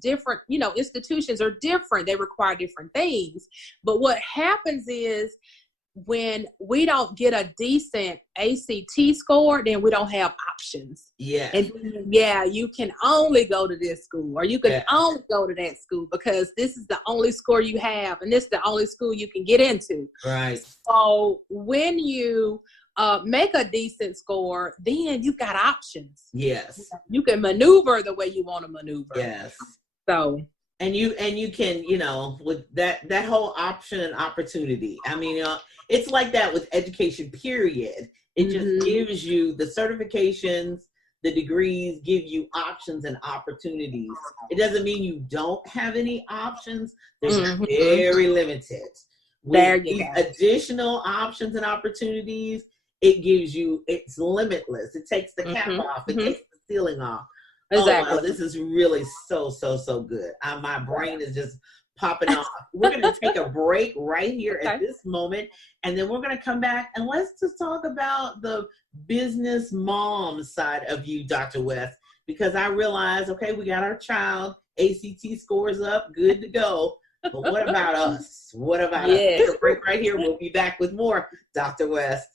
different, institutions are different. They require different things. But what happens is, when we don't get a decent ACT score, then we don't have options. Yeah. And you can only go to this school, or you can only go to that school, because this is the only score you have, and this is the only school you can get into. Right. So when you make a decent score, then you've got options. Yes. You can maneuver the way you want to maneuver. Yes. So. And you can, with that whole option and opportunity. I mean, it's like that with education, period. It just gives you the certifications, the degrees give you options and opportunities. It doesn't mean you don't have any options. They're very limited. There With you these go. additional options and opportunities, it's limitless. It takes the cap off. It takes the ceiling off. Exactly. Oh, wow, this is really so good. My brain is just popping off. We're going to take a break right here at this moment, and then we're going to come back and let's just talk about the business mom side of you, Dr. West, because I realize, okay, we got our child, ACT scores up, good to go. But what about us? What about us? Take a break right here. We'll be back with more Dr. West.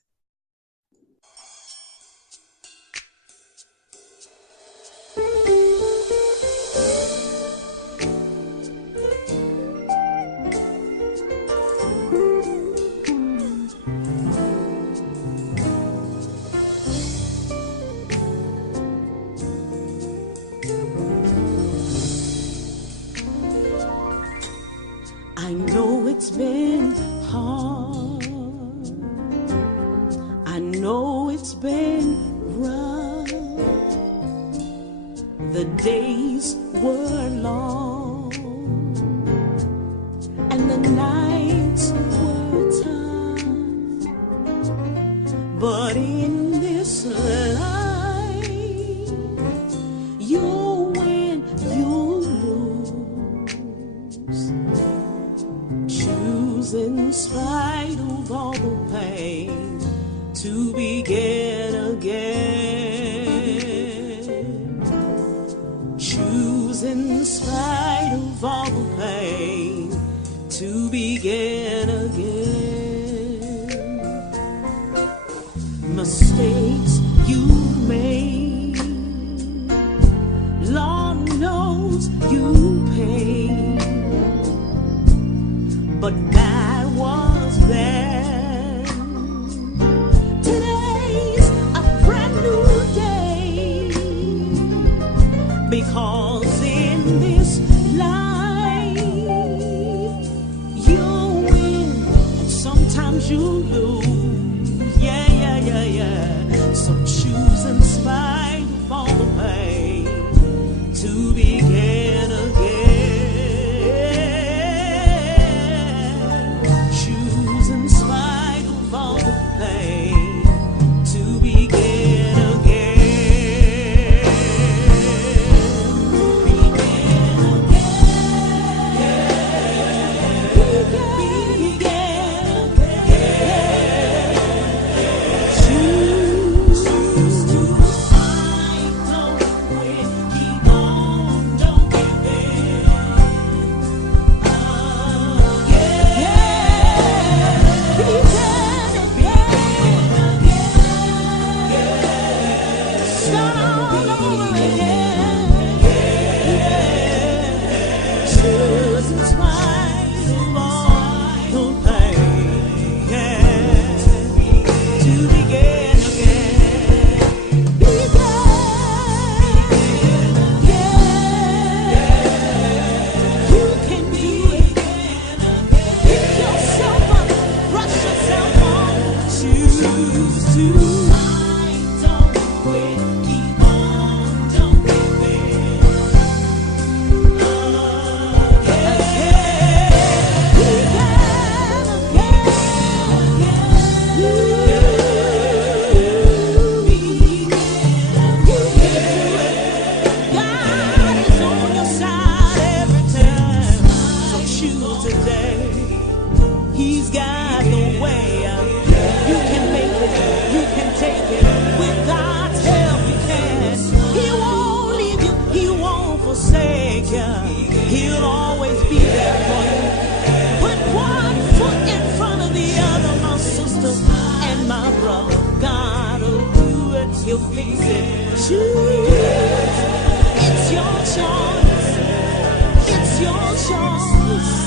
I know it's been hard. I know it's been rough. The days were long and the nights were tough. But in this life, you'll win, you'll lose. Choose in spite of all the pain to begin again. Choose in spite of all the pain to begin again. Mistakes you made, Lord knows you paid. But that was then. Today's a brand new day, because in this life you win and sometimes you lose. Yeah. So choose in spite of all the pain to begin again. He'll always be there for you. Put one foot in front of the other, my sister and my brother. God'll do it. He'll fix it. Choose. It's your choice. It's your choice.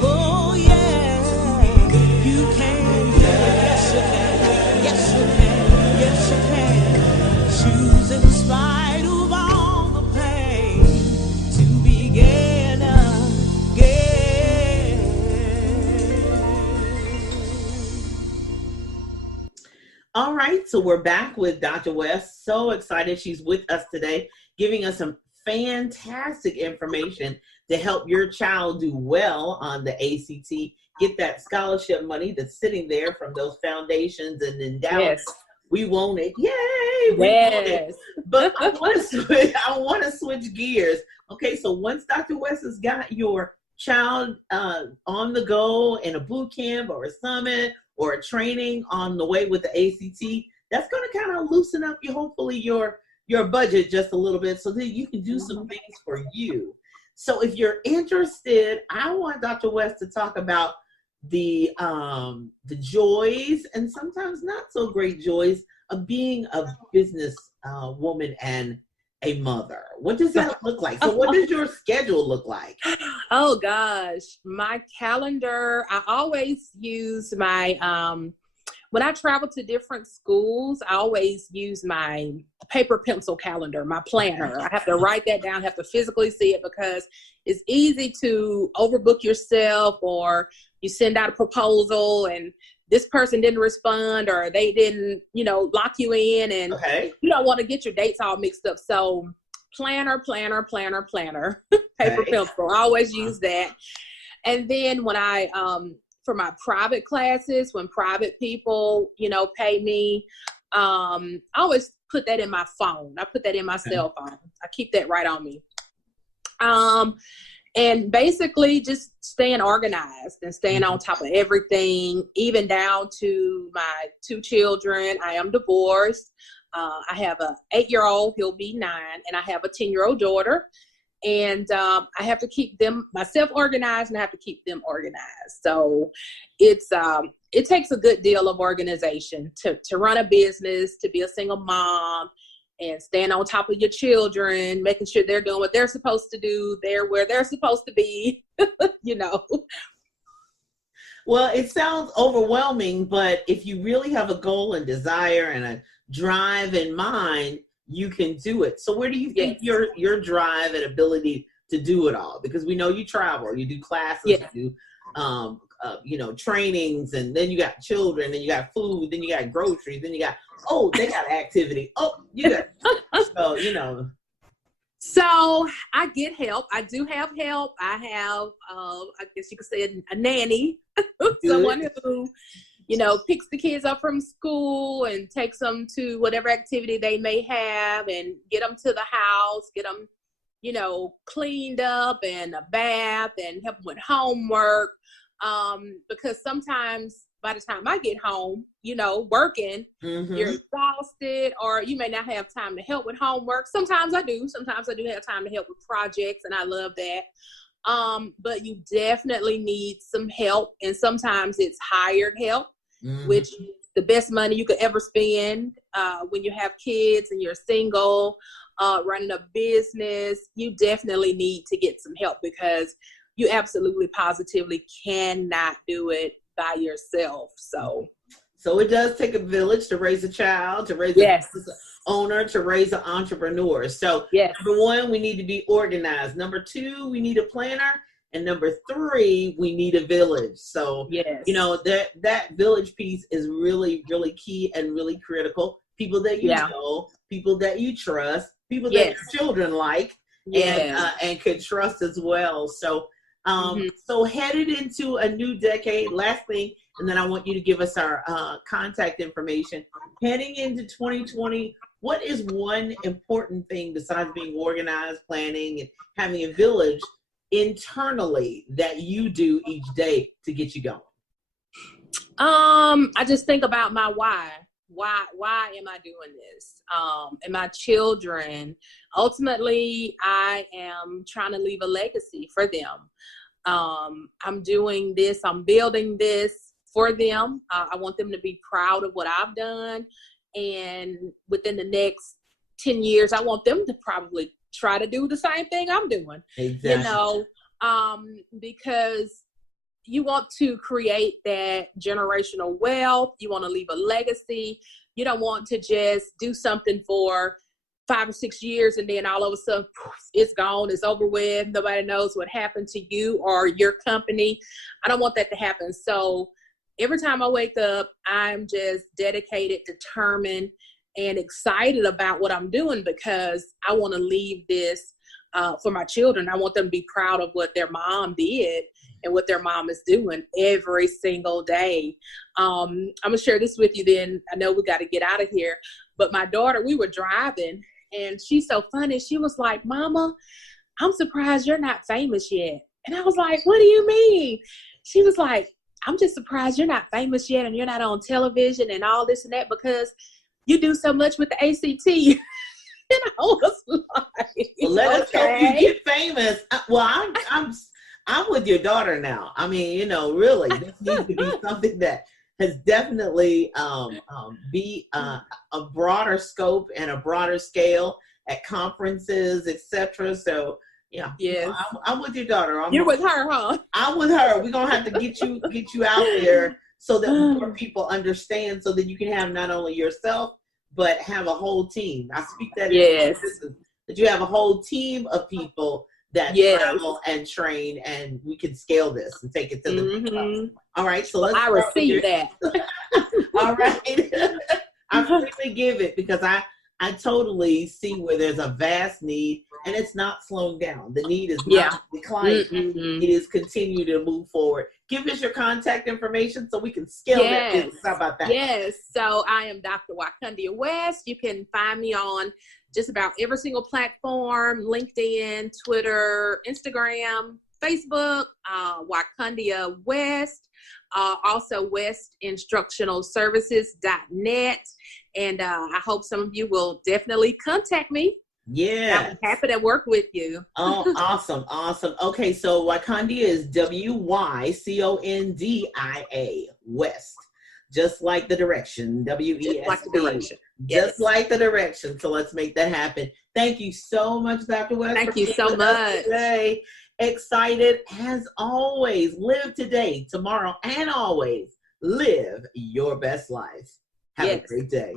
Oh yeah, you can do it. Yes you can. Yes you can. Yes you can. Choose in spite of all the pain to begin again. All right, so we're back with Dr. West. So excited she's with us today, giving us some fantastic information to help your child do well on the ACT, get that scholarship money that's sitting there from those foundations and endowments. Yes. We want it. Yay! We want it. But I want to switch gears. Okay, so once Dr. West has got your child on the go in a boot camp or a summit or a training on the way with the ACT, that's going to kind of loosen up hopefully your budget just a little bit so that you can do some things for you. So if you're interested, I want Dr. West to talk about the joys and sometimes not so great joys of being a business woman and a mother. What does that look like? So what does your schedule look like? Oh gosh, my calendar, I always use my when I travel to different schools, I always use my paper pencil calendar, my planner. I have to write that down, have to physically see it because it's easy to overbook yourself, or you send out a proposal and this person didn't respond or they didn't, lock you in, and you don't want to get your dates all mixed up. So planner, paper pencil. I always use that. And then when I, for my private classes, when private people, pay me, I always put that in my phone. I put that in my cell phone. I keep that right on me. And basically just staying organized and staying on top of everything, even down to my 2 children. I am divorced. I have a 8-year-old, he'll be 9, and I have a 10-year-old daughter. And I have to keep myself organized, and I have to keep them organized. So it takes a good deal of organization to run a business, to be a single mom, and staying on top of your children, making sure they're doing what they're supposed to do, they're where they're supposed to be, Well, it sounds overwhelming, but if you really have a goal and desire and a drive in mind, you can do it. So where do you think your drive and ability to do it all? Because we know you travel, you do classes, you do trainings, and then you got children, then you got food, then you got groceries, then you got, they got activity. You got, So I get help. I do have help. I have, I guess you could say a nanny, someone who, picks the kids up from school and takes them to whatever activity they may have and get them to the house, get them, cleaned up and a bath and help them with homework. Because sometimes by the time I get home, working, you're exhausted, or you may not have time to help with homework. Sometimes I do have time to help with projects, and I love that. But you definitely need some help, and sometimes it's hired help, which is the best money you could ever spend. When you have kids and you're single, running a business, you definitely need to get some help, because you absolutely positively cannot do it by yourself. So it does take a village to raise a child, to raise a business owner, to raise an entrepreneur. So number 1, we need to be organized. Number 2, we need a planner. And number 3, we need a village. So, that village piece is really, really key and really critical. People that you know, people that you trust, people that your children like and could trust as well. So, so headed into a new decade, last thing, and then I want you to give us our contact information. Heading into 2020, what is one important thing besides being organized, planning, and having a village internally that you do each day to get you going? I just think about my why. why am I doing this? And my children, ultimately, I am trying to leave a legacy for them. I'm doing this, I'm building this for them. I want them to be proud of what I've done. And within the next 10 years, I want them to probably try to do the same thing I'm doing. Exactly. You know, because you want to create that generational wealth. You want to leave a legacy. You don't want to just do something for 5 or 6 years and then all of a sudden poof, it's gone, it's over with. Nobody knows what happened to you or your company. I don't want that to happen. So every time I wake up, I'm just dedicated, determined, and excited about what I'm doing because I want to leave this for my children. I want them to be proud of what their mom did and what their mom is doing every single day. I'm going to share this with you then. I know we got to get out of here. But my daughter, we were driving, and she's so funny. She was like, Mama, I'm surprised you're not famous yet. And I was like, what do you mean? She was like, I'm just surprised you're not famous yet and you're not on television and all this and that because you do so much with the ACT. And I was like, well, let us help you get famous. Well, I'm with your daughter now. I mean, you know, really, this needs to be something that has definitely be a broader scope and a broader scale at conferences, etc. So, yeah, yes, I'm with your daughter. You're with her, huh? I'm with her. We're gonna have to get you out there so that more people understand, so that you can have not only yourself but have a whole team. I speak that that you have a whole team of people that travel and train, and we can scale this and take it to the next level. All right, so let's. I receive that. All right, I freely give it because I totally see where there's a vast need, and it's not slowing down. The need is not declining. Mm-hmm. It is continuing to move forward. Give us your contact information so we can scale that business. How about that? Yes. So I am Dr. Wycondia West. You can find me on just about every single platform: LinkedIn, Twitter, Instagram, Facebook, Wycondia West, also westinstructionalservices.net. And I hope some of you will definitely contact me. Yeah. I'm happy to work with you. Oh, awesome. Awesome. Okay. So Wycondia is WYCONDIA West. Just like the direction. WEST. Like the direction. Just like the direction. So let's make that happen. Thank you so much, Dr. West. Thank you so much. Today. Excited as always. Live today, tomorrow, and always. Live your best life. Have a great day.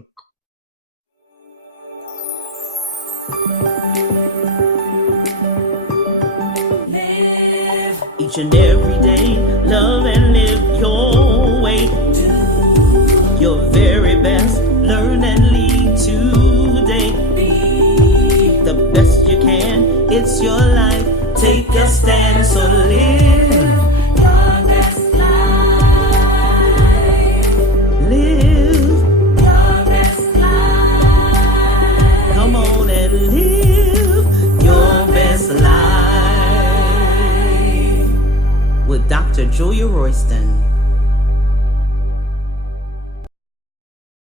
Live each and every day, love and live your way. Do your very best, learn and lead today. Be the best you can, it's your life. Take a stand, so live your best life. Live your best life. Come on and live your best life with Dr. Julia Royston.